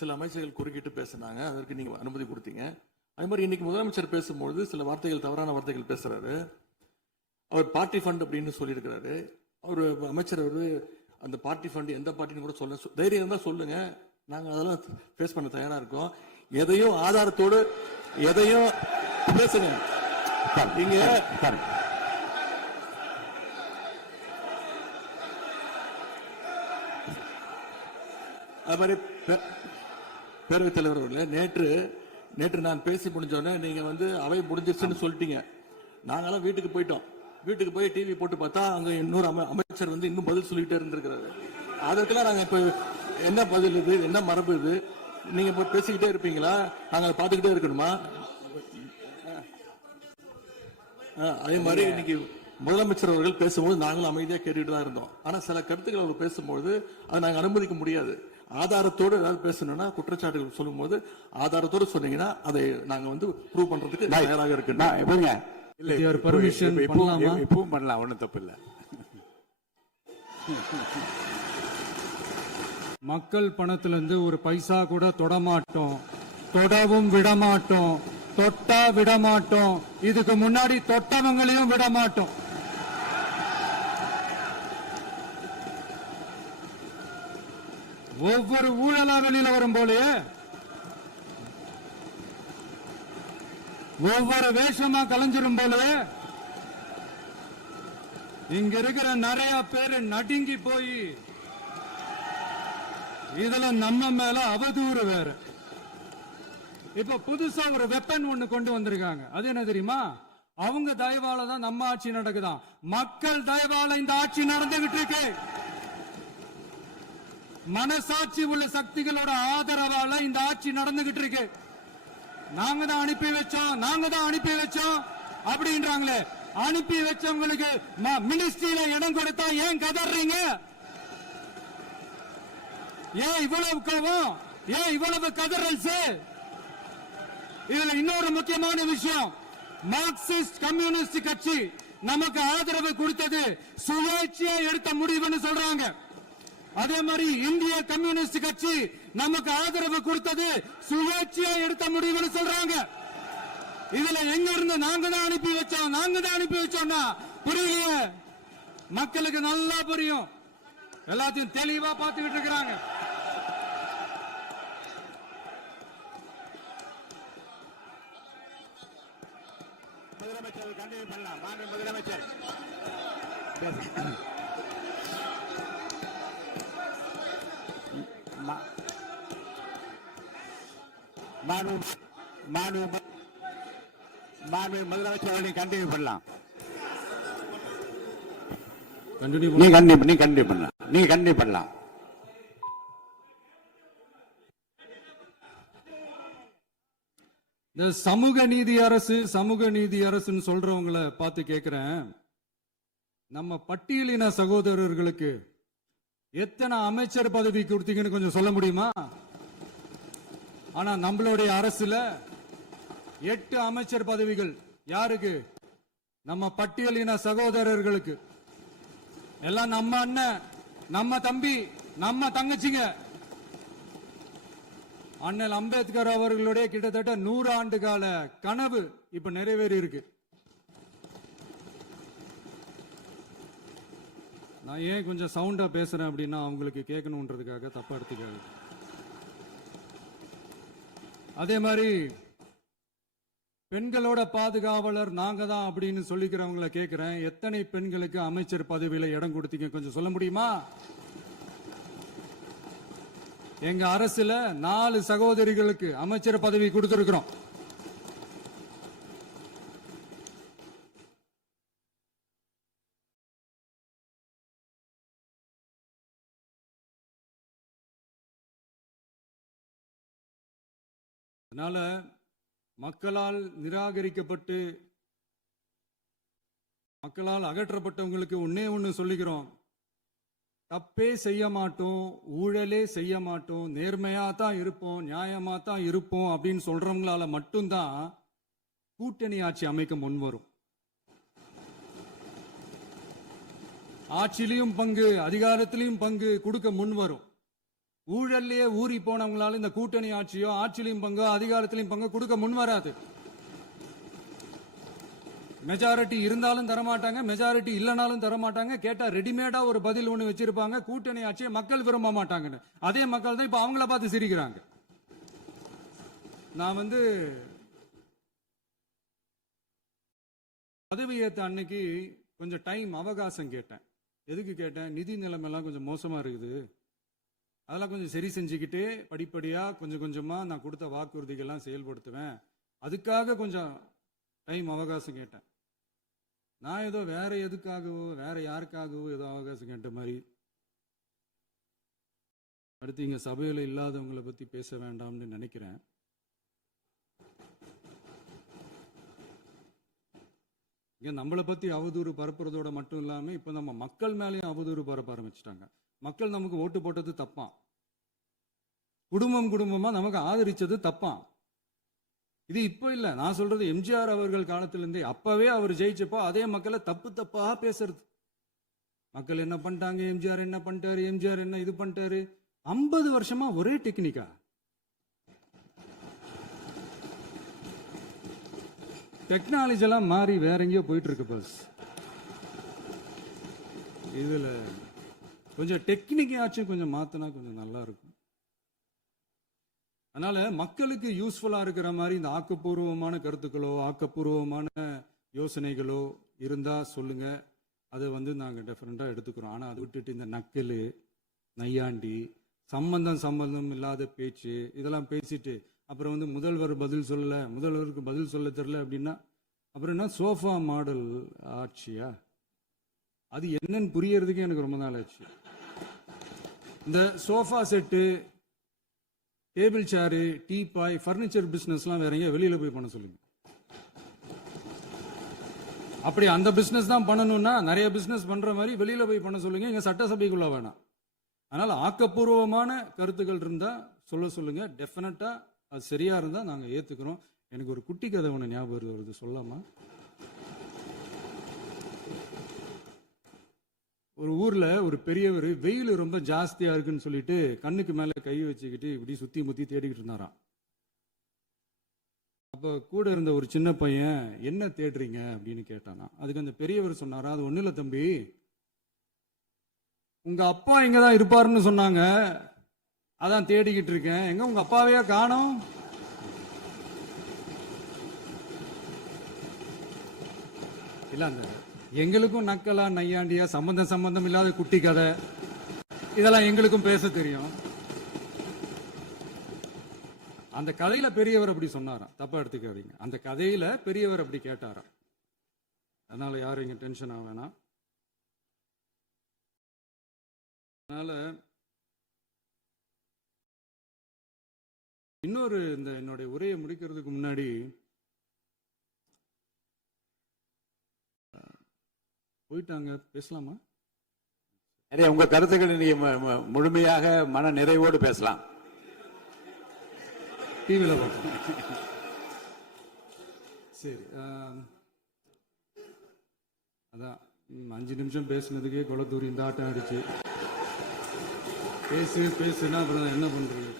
சில அமைச்சர்கள் குறுக்கிட்டு பேசினாங்க, அதற்கு நீங்க அனுமதி கொடுத்தீங்க. அதே மாதிரி இன்னைக்கு முதலமைச்சர் பேசும்போது சில வார்த்தைகள், தவறான வார்த்தைகள் பேசுறாரு. அவர் பார்ட்டி ஃபண்ட் அப்படின்னு சொல்லியிருக்கிறாரு. அவர் அமைச்சர் அந்த பார்ட்டி ஃபண்ட் எந்த பார்ட்டின்னு கூட சொல்ல தைரியம் இருந்தா சொல்லுங்க, நாங்க அதெல்லாம் ஃபேஸ் பண்ண தயாரா இருக்கோம். எதையும் ஆதாரத்தோடு எதையும் பேசுங்க. நீங்க அது மாதிரி பேரவைத் தலைவர் அவர்களே, நேற்று நான் பேசி முடிஞ்சோடனே நீங்க அவை முடிஞ்சிருச்சுன்னு சொல்லிட்டீங்க. நாங்கெல்லாம் வீட்டுக்கு போயிட்டோம். வீட்டுக்கு போய் டிவி போட்டு பார்த்தா அங்க இன்னொரு அமைச்சர் இன்னும் பதில் சொல்லிட்டே இருந்திருக்கிறாரு. அதற்கெல்லாம் நாங்க இப்ப என்ன பதில் இது, என்ன மரபு இது? நீங்க இப்ப பேசிக்கிட்டே இருப்பீங்களா? நாங்க அதை பார்த்துக்கிட்டே இருக்கணுமா? அதே மாதிரி இன்னைக்கு முதலமைச்சர் அவர்கள் பேசும்போது நாங்களும் அமைதியா கேட்டுட்டு தான் இருந்தோம். ஆனா சில கருத்துக்கள் அவர் பேசும்போது அதை நாங்க அனுமதிக்க முடியாது. ஆதாரத்தோடு ஏதாவது பேசணும்னா, குற்றச்சாட்டுகள் சொல்லும் போது ஆதாரத்தோடு சொன்னீங்கன்னா அதை நாங்க ப்ரூவ் பண்றதுக்கு தயாராக இருக்கு. இப்பவும் பண்ணலாம், ஒன்றும் தப்பு இல்லை. மக்கள் பணத்திலிருந்து ஒரு பைசா கூட தொடமாட்டோம், தொடவும் விடமாட்டோம், தொட்டா விடமாட்டோம். இதுக்கு முன்னாடி தொட்டவங்களையும் விடமாட்டோம். ஒவ்வொரு ஊழலா வெளியில வரும் போலே, ஒவ்வொரு வேஷமா கலைஞ்சிரும் போலே, இங்க இருக்கிற நிறைய பேரு நடுங்கி போய் இதுல நம்ம மேல அவதூறு வேற. இப்ப புதுசா ஒரு வெப்பன் ஒண்ணு கொண்டு வந்திருக்காங்க. அது என்ன தெரியுமா? அவங்க தயவால தான் நம்ம ஆட்சி நடக்குதான். மக்கள் தயவால இந்த ஆட்சி நடந்துகிட்டு இருக்கு. மனசாட்சி உள்ள சக்திகளோட ஆதரவால இந்த ஆட்சி நடந்துகிட்டு இருக்கு. நாங்க தான் அனுப்பி வச்சோம் அப்படின்றாங்களே. அனுப்பி வச்சவங்களுக்கு மினிஸ்ட்ரியில இடம் கொடுத்தா ஏன் கதறீங்க? ஏன் இவ்வளவு கோவம்? ஏன் இவ்வளவு கதறல்? இதுல இன்னொரு முக்கியமான விஷயம், மார்க்சிஸ்ட் கம்யூனிஸ்ட் கட்சி நமக்கு ஆதரவு கொடுத்தது சுயேட்சையா எடுத்த முடிவுன்னு சொல்றாங்க. அதே மாதிரி இந்திய கம்யூனிஸ்ட் கட்சி நமக்கு ஆதரவு கொடுத்தது சுயேட்சையா எடுத்த முடிவுன்னு சொல்றாங்க. இதுல எங்க இருந்து நாங்க தான் அனுப்பி வச்சோம்னா புரியலையே. மக்களுக்கு நல்லா புரியும், எல்லாத்தையும் தெளிவா பார்த்துக்கிட்டு இருக்கிறாங்க. முதலமைச்சர் கண்டினியூ பண்ணலாம். மாண்பு முதலமைச்சர் முதலமைச்சர் கண்டினியூ பண்ணலாம். நீ கண்டினியூ பண்ணலாம். இந்த சமூக நீதி அரசுன்னு சொல்றவங்களை பார்த்து கேட்கிறேன், நம்ம பட்டியலின சகோதரர்களுக்கு எத்தனை அமைச்சர் பதவி கொடுத்தீங்கன்னு கொஞ்சம் சொல்ல முடியுமா? ஆனா நம்மளுடைய அரசுல 8 அமைச்சர் பதவிகள் யாருக்கு? நம்ம பட்டியலின சகோதரர்களுக்கு. எல்லாம் நம்ம அண்ணன், நம்ம தம்பி, நம்ம தங்கச்சிங்க. அண்ணல் அம்பேத்கர் அவர்களுடைய கிட்டத்தட்ட 100 ஆண்டு கால கனவு இப்ப நிறைவேறி இருக்கு. நான் ஏன் கொஞ்சம் சவுண்டா பேசுறேன் அப்படின்னா அவங்களுக்கு கேட்கணுன்றதுக்காக தப்பா எடுத்துக்காது. அதே மாதிரி பெண்களோட பாதுகாவலர் நாங்க தான் அப்படின்னு சொல்லிக்கிறவங்களை கேட்கிறேன், எத்தனை பெண்களுக்கு அமைச்சர் பதவியில இடம் கொடுத்தீங்க கொஞ்சம் சொல்ல முடியுமா? எங்க அரசுல 4 சகோதரிகளுக்கு அமைச்சர் பதவி கொடுத்திருக்கிறோம். அதனால மக்களால் நிராகரிக்கப்பட்டு மக்களால் அகற்றப்பட்டவங்களுக்கு ஒன்னே ஒன்னு சொல்லிக்கிறோம், தப்பே செய்ய மாட்டோம், ஊழலே செய்ய மாட்டோம், நேர்மையா தான் இருப்போம், நியாயமா தான் இருப்போம் அப்படின்னு சொல்றவங்களால மட்டும்தான் கூட்டணி ஆட்சி அமைக்க முன்வரும். ஆட்சியிலையும் பங்கு, அதிகாரத்திலையும் பங்கு கொடுக்க முன்வரும். ஊழல்லையே ஊறி போனவங்களால இந்த கூட்டணி ஆட்சியோ ஆட்சியிலையும் பங்கோ அதிகாரத்திலையும் பங்கோ கொடுக்க முன் வராது. மெஜாரிட்டி இருந்தாலும் தரமாட்டாங்க, மெஜாரிட்டி இல்லைனாலும் தரமாட்டாங்க. கேட்டா ரெடிமேடா ஒரு பதில் ஒண்ணு வச்சிருப்பாங்க, கூட்டணி ஆட்சியை மக்கள் விரும்ப மாட்டாங்கன்னு. அதே மக்கள் தான் இப்ப அவங்கள பார்த்து சிரிக்கிறாங்க. நான் பதவி ஏத்த அன்னைக்கு கொஞ்சம் டைம் அவகாசம் கேட்டேன். எதுக்கு கேட்டேன்? நிதி நிலைமைலாம் கொஞ்சம் மோசமா இருக்குது, அதெல்லாம் கொஞ்சம் சரி செஞ்சுக்கிட்டே படிப்படியா கொஞ்சம் கொஞ்சமா நான் கொடுத்த வாக்குறுதிகள்லாம் செயல்படுத்துவேன், அதுக்காக கொஞ்சம் டைம் அவகாசம் கேட்டேன். நான் ஏதோ வேற எதுக்காகவோ வேற யாருக்காகவோ ஏதோ அவகாசம் கேட்ட மாதிரி. அடுத்து இங்க சபையில இல்லாதவங்களை பத்தி பேச வேண்டாம்னு நினைக்கிறேன். இங்க நம்மளை பத்தி அவதூறு பரப்புறதோட மட்டும் இல்லாம இப்ப நம்ம மக்கள் மேலேயும் அவதூறு பரப்ப ஆரம்பிச்சிட்டாங்க. மக்கள் நமக்கு ஓட்டு போட்டது தப்பா, குடும்பம் குடும்பமா நமக்கு ஆதரிச்சது தப்பா. இது இப்ப இல்ல, நான் சொல்றது எம்ஜிஆர் அவர்கள் காலத்திலிருந்தே. அப்பவே அவர் ஜெயிச்சப்போ அதே மக்களை தப்பு தப்பா பேசுறது. மக்கள் என்ன பண்ணிட்டாங்க, எம்ஜிஆர் என்ன பண்ணிட்டாரு, எம்ஜிஆர் என்ன இது பண்ணிட்டாரு. 50 வருஷமா ஒரே டெக்னிக்கா. டெக்னாலஜி எல்லாம் மாறி வேற எங்கேயோ போயிட்டு இருக்கு பஸ். இதுல கொஞ்சம் டெக்னிக்காச்சும் கொஞ்சம் மாத்தினா கொஞ்சம் நல்லா இருக்கும். அதனால மக்களுக்கு யூஸ்ஃபுல்லா இருக்கிற மாதிரி இந்த ஆக்கப்பூர்வமான கருத்துக்களோ ஆக்கப்பூர்வமான யோசனைகளோ இருந்தா சொல்லுங்க, அதை நாங்க டெஃபரெண்டா எடுத்துக்கிறோம். ஆனா அதை விட்டுட்டு இந்த நக்கல் நையாண்டி சம்பந்தம் இல்லாத பேச்சு இதெல்லாம் பேசிட்டு அப்புறம் முதல்வர் பதில் சொல்லல, முதல்வருக்கு பதில் சொல்ல தெரியல அப்படின்னா அப்புறம் என்ன சோஃபா மாடல் ஆட்சியா? அது என்னன்னு புரியறதுக்கு எனக்கு ரொம்ப நாள் ஆச்சு. இந்த sofa set, table chair, teapoy, furniture பிசினஸ்லாம் வேற எங்க வெளியில போய் பண்ண சொல்லுங்க. அப்படி அந்த பிசினஸ் தான் பண்ணணும்னா நிறைய பிசினஸ் பண்ற மாதிரி வெளியில போய் பண்ண சொல்லுங்க, இங்க சட்டசபைக்குள்ள வேணாம். அதனால ஆக்கப்பூர்வமான கருத்துக்கள் இருந்தா சொல்லுங்க, டெஃபினட்டா அது சரியா இருந்தா நாங்க ஏத்துக்கிறோம். எனக்கு ஒரு குட்டி கதை ஒண்ணு ஞாபகம் வருது, சொல்லாமா? ஒரு ஊர்ல ஒரு பெரியவர் வெயில் ரொம்ப ஜாஸ்தியா இருக்குன்னு சொல்லிட்டு கண்ணுக்கு மேல கை வச்சுக்கிட்டு இப்படி சுத்தி முத்தி தேடிக்கிட்டு இருந்தாராம். அப்ப கூட இருந்த ஒரு சின்ன பையன் என்ன தேடுறீங்க அப்படின்னு கேட்டானா. அதுக்கு அந்த பெரியவர் சொன்னாரா, அது ஒண்ணு இல்ல தம்பி, உங்க அப்பா இங்கதான் இருப்பாருன்னு சொன்னாங்க, அதான் தேடிக்கிட்டு இருக்கேன். எங்க உங்க அப்பாவையா காணோம்? இல்ல அந்த எங்களுக்கும் நக்கலா நையாண்டியா சம்பந்தம் இல்லாத குட்டி கதை இதெல்லாம் எங்களுக்கும் பேச தெரியும். அந்த கதையில பெரியவர் அப்படி சொன்னாராம், தப்பா எடுத்துக்காதீங்க. அந்த கதையில பெரியவர் அப்படி கேட்டாராம். அதனால யாரும் இங்க டென்ஷன் ஆக வேணாம். அதனால இன்னொரு இந்த என்னுடைய உரையை முடிக்கிறதுக்கு முன்னாடி போயிட்டாங்க, பேசலாமா? உங்க கருத்துக்களை நீங்க முழுமையாக மன நிறைவோடு பேசலாம். டிவியில பார்க்கலாம். சரி, அதான் 5 நிமிஷம் பேசுனதுக்கே கொலை தூரி இந்த ஆட்டம் அடிச்சு பேசுனா அப்புறம் என்ன பண்றது?